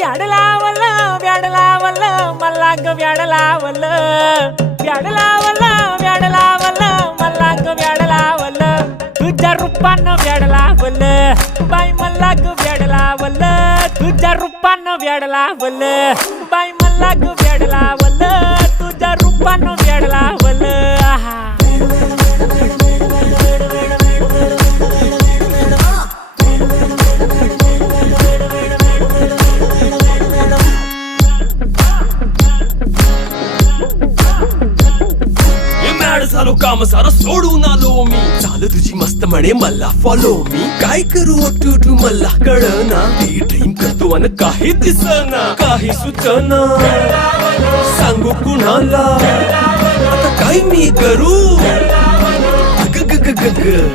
व्याड लावलं व्याड लावलं मला ग व्याड लावलं व्याड लावलं व्याड लावलं मला ग व्याड लावलं तुझ्या रूपानं व्याड लावलं बाई मला ग व्याड लावलं तुझ्या रूपानं व्याड लावलं बाई मला ग व्याड लावलं तुझ्या रूपानं व्याड लावलं आहा झालो काम सारं सोडून आलो मी चाल तुझी मस्त म्हणे मला फॉलो मी काय करू टू मला कळना ती ड्रीम करतो आणि काही दिसना काही सुचना सांगू कुणाला आता काय मी करू ग ग ग ग ग